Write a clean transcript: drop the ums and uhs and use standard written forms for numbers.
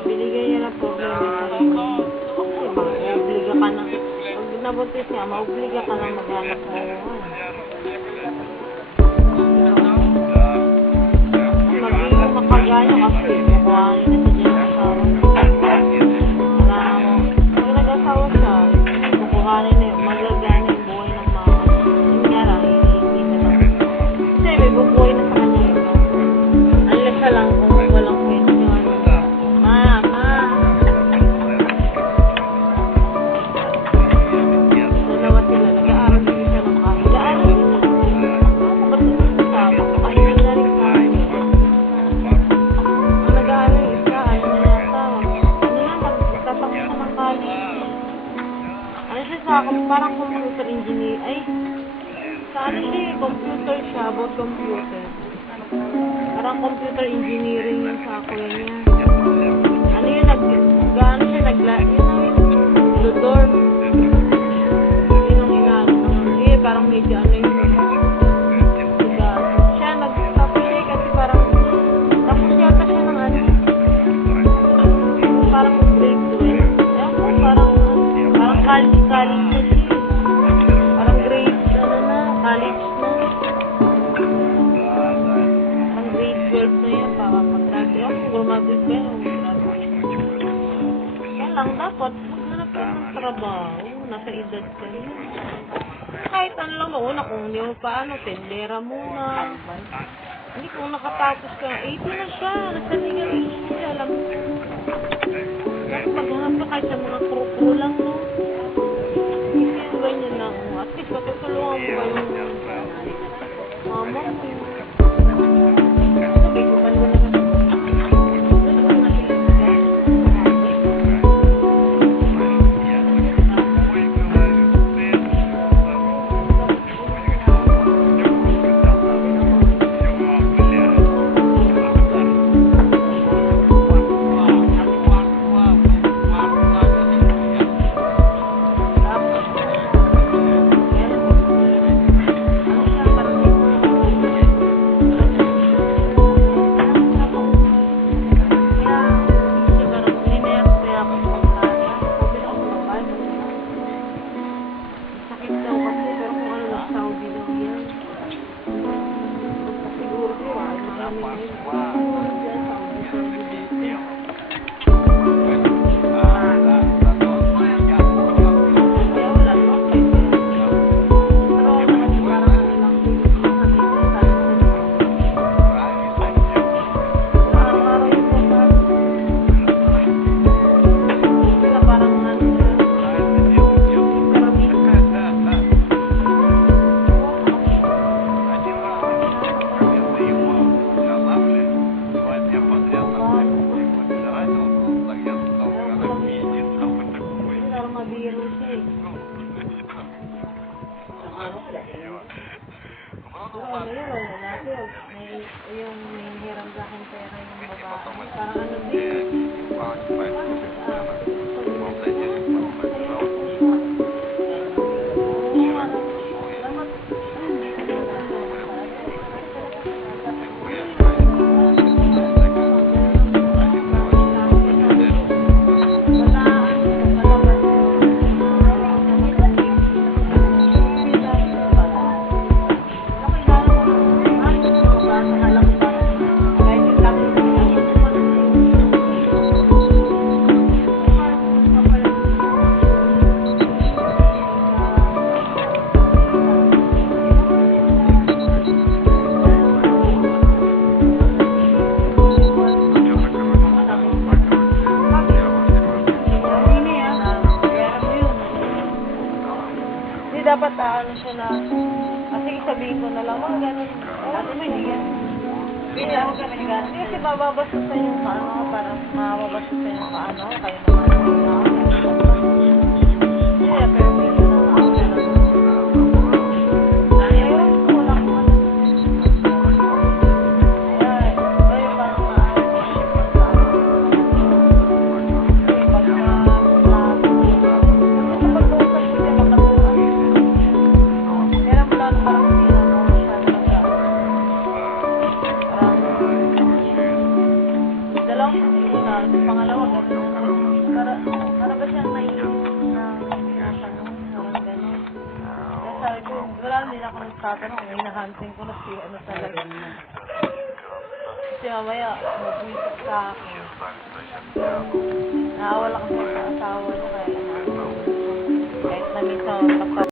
Binigay niya ng problema sa iyo. Kasi mag-obliga ka na. Pag nabuntis niya, ma-obliga ka na maghanap sa iyo. Magiging makagaya kasi kukuhanin na siya ng asawa. Pag nag-asawa siya, kukuhanin na yun. Magagana yung buhay ng mama. Yung nga lang, hindi na lang. Kasi may bubuhay na sa kanya yun. Unless siya lang kung walang pension. Dalawa sila, nag-aaral din siya ng kami. Nag-aaral din siya. Ba't hindi sa pagkakainin na rin sa akin. Ang nag-aaral isa, ano na yata. Ano na, magtatapos na ng college. Ano siya sa akin, parang computer engineer. Ay, sa ano siya, computer siya, about computer. Parang computer engineering yung sa kuya niya. Ano yun, nag-gaano siya, Ludorm. Yun ang inaano naman. Eh, parang medyo ano yun. Siya, nag-tapos siya kasi parang, tapos yata siya ng ano. Parang grade 12. Parang college na siya. Parang grade, college na. Parang grade 12 na yan, parang mag-graduate. Gumagot ka yun, mag-graduate. Kaya lang, dapat maghanap ka ng trabaho. Nasa edad ka yun. Kahit ano lang noon, kung hindi mo pa tendera muna. Hindi, kung nakatapos ka, 80 na siya. Nasa legal age siya, alam mo. Dapat maghanap ka kahit sa mga kru lang, no? Hindi yung ganyan lang. At least, matutulungan mo ba yung mama mo? Sabi ko, paano na yung hiram sa akin pera yung babae. Parang ano din. Dapat ano siya na, kasi sabihin ko na lang, mga ganun, ano ba yan? Hindi ako ganun ganun. Kasi mababastusan yung paano, parang mababastusan yung paano, kayo naman. Yeah, pero hindi na ako ganun. yung pangalawa, gano'n na. Para ba siyang naiinis na tinatanong, parang gano'n. Kaya sabi ko, wala din ako nagtatanong, may nahanting ko na si ano talaga. Kasi mamaya, mabwisit sa akin. Nakawala kasi sa asawa niya.